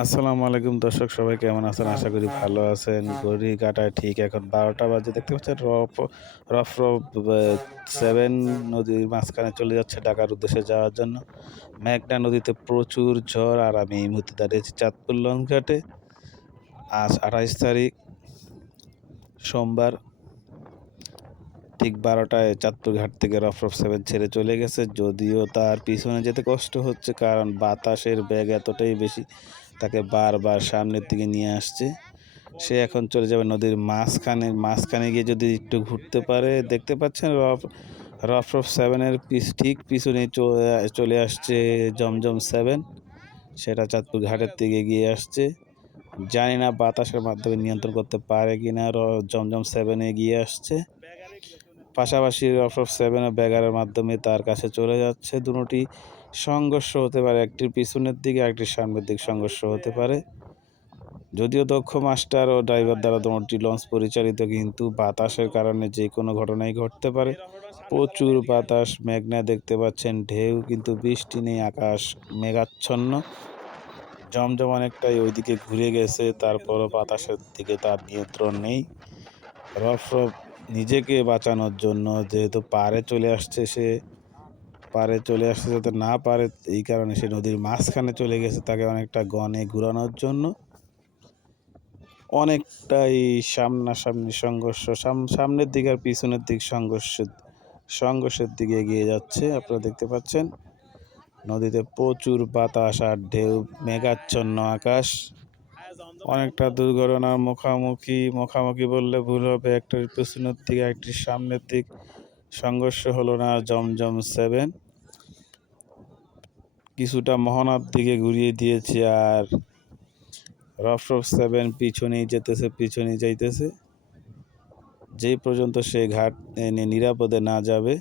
আসসালামু আলাইকুম দর্শক, সবাই কেমন আছেন? আশা করি ভালো আছেন। ঘড়ি কাটায় ঠিক এখন বারোটা বাজে, দেখতে পাচ্ছেন? রফ রফ রফ সেভেন নদীর মাঝখানে চলে যাচ্ছে ঢাকার উদ্দেশ্যে যাওয়ার জন্য। মেঘনা নদীতে প্রচুর ঝড় আর আমি এই মুহূর্তে দাঁড়িয়েছি চাঁদপুর লঞ্চঘাটে। আজ আঠাইশ তারিখ, সোমবার, ঠিক বারোটায় চাঁদপুর ঘাট থেকে রফ রফ সেভেন ছেড়ে চলে গেছে। যদিও তার পিছনে যেতে কষ্ট হচ্ছে, কারণ বাতাসের ব্যাগ এতটাই বেশি তাকে বারবার সামনের দিকে নিয়ে আসছে। সে এখন চলে যাবে নদীর মাঝখানে। মাঝখানে গিয়ে যদি একটু ঘুরতে পারে, দেখতে পাচ্ছেন রফ রফ রফ সেভেনের পিস ঠিক পিছনে চলে আসছে জমজম সেভেন সেটা চাঁদপুর ঘাটের দিকে গিয়ে আসছে। জানি না বাতাসের মাধ্যমে নিয়ন্ত্রণ করতে পারে কি না জমজম সেভেনে গিয়ে আসছে। পাশাপাশি রফ রফ সেভেন ব্যাগারের মাধ্যমে তার কাছে চলে যাচ্ছে দুটি সংঘর্ষ হতে পারে, একটির পিছনের দিকে একটির সামনের দিক সংঘর্ষ হতে পারে। যদিও দক্ষ মাস্টার ও ড্রাইভার দ্বারা দমটি লঞ্চ পরিচালিত, কিন্তু বাতাসের কারণে যে কোনো ঘটনাই ঘটতে পারে। প্রচুর বাতাস, মেঘনা দেখতে পাচ্ছেন, ঢেউ, কিন্তু বৃষ্টি নেই, আকাশ মেঘাচ্ছন্ন। জমজম অনেকটাই ওইদিকে ঘুরে গেছে, তারপরও বাতাসের দিকে তার নিয়ন্ত্রণ নেই। রফ রফ নিজেকে বাঁচানোর জন্য যেহেতু পারে চলে আসছে সে পারে চলে আসছে যাতে না পারে, এই কারণে সে নদীর মাঝখানে চলে গেছে তাকে অনেকটা গনে ঘুরানোর জন্য। অনেকটাই সামনাসামনি সংঘর্ষ, সাম, সামনের দিক আর পিছনের দিক সংঘর্ষ সংঘর্ষের দিকে এগিয়ে যাচ্ছে। আপনারা দেখতে পাচ্ছেন, নদীতে প্রচুর বাতাস আর ঢেউ, মেঘাচ্ছন্ন আকাশ। অনেকটা দুর্ঘটনার মুখামুখি মুখামুখি বললে ভুল হবে, একটার পেছনের দিকে, একটির সামনের দিক। সংঘর্ষ হলো না, জমজম সেভেন। কিছুটা মোহনার দিকে ঘুরিয়ে দিয়েছে আর রফ রফ সেভেন পিছনেই যেতেছে, পিছনেই যাইতেছে। যেই পর্যন্ত সে ঘাট নিরাপদে না যাবে,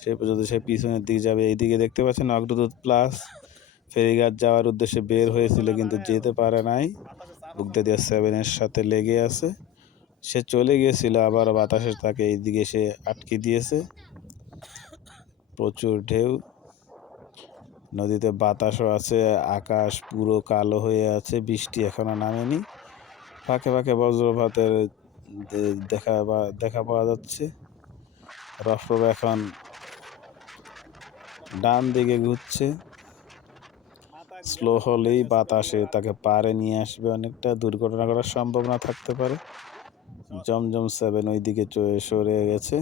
সেই পর্যন্ত সে পিছনের দিকে যাবে। এইদিকে দেখতে পাচ্ছেন অগ্রদূত প্লাস ফেরিঘাট যাওয়ার উদ্দেশ্যে বের হয়েছিল, কিন্তু যেতে পারে নাই। বুগদাদিয়া সেভেনের সাথে লেগে আছে। সে চলে গিয়েছিল আবার বাতাসের তাকে এইদিকে সে আটকে দিয়েছে। প্রচুর ঢেউ। নদীতে বাতাসও আছে, আকাশ পুরো কালো হয়ে আছে, বৃষ্টি এখনও নামেনি। ফাঁকে ফাঁকে বজ্রপাতের দেখা বা, দেখা পাওয়া যাচ্ছে। রফরফ এখন ডান দিকে ঘুরছে। স্লো হলেই বাতাসে তাকে পারে নিয়ে আসবে অনেকটা। দুর্ঘটনা করার সম্ভাবনা থাকতে পারে। জমজম সেভেন ওই দিকে সরে গেছে।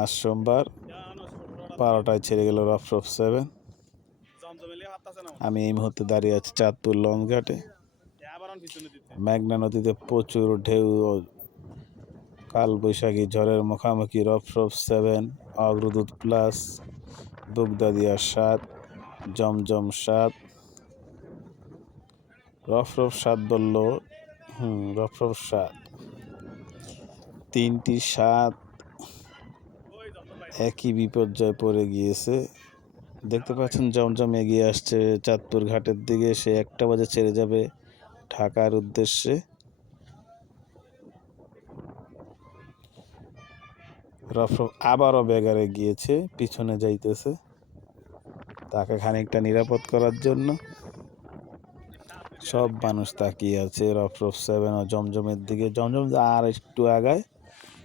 আজ সোমবার বারোটায় ছেড়ে গেল রফ রফ সেভেন আমি এই মুহূর্তে দাঁড়িয়ে আছি চাঁদপুর লং ঘাটে। মেঘনা নদীতে প্রচুর ঢেউ কাল বৈশাখী ঝড়ের মুখামুখি রফ রফ সেভেন অগ্রদূত প্লাস বুগদাদিয়া সাত, জমজম সাত রফ রফ সাত বলল, হুম রফ রফ সাত তিনটি সাত একই বিপর্যয় পড়ে গিয়েছে। দেখতে পাচ্ছেন জমজম এগিয়ে আসছে চাঁদপুর ঘাটের দিকে। সে একটা বাজে ছেড়ে যাবে ঢাকার উদ্দেশ্যে। রফরফ আবারও বেগারে গিয়েছে, পিছনে যাইতেছে। তাকে খানিকটা নিরাপদ করার জন্য সব মানুষ তাকিয়ে আছে রফরফ সেভেন ও জমজমের দিকে। জমজম আর একটু আগায়,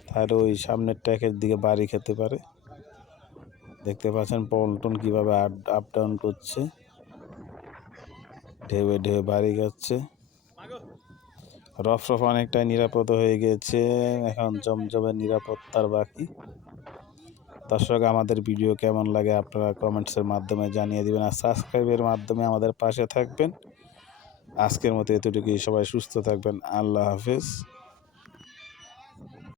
তাহলে ওই সামনের ট্যাকের দিকে বাড়ি খেতে পারে। দেখতে পাচ্ছেন পল্টন কীভাবে আপ ডাউন করছে। ঢেউয়ে ঢেউ বাড়ি যাচ্ছে। রফ রফ অনেকটাই নিরাপদ হয়ে গেছে। এখন জমজমের নিরাপত্তার বাকি। দর্শক, আমাদের ভিডিও কেমন লাগে আপনারা কমেন্টসের মাধ্যমে জানিয়ে দিবেন। আর সাবস্ক্রাইবের মাধ্যমে আমাদের পাশে থাকবেন। আজকের মতো এতটুকুই। সবাই সুস্থ থাকবেন। আল্লাহ হাফেজ।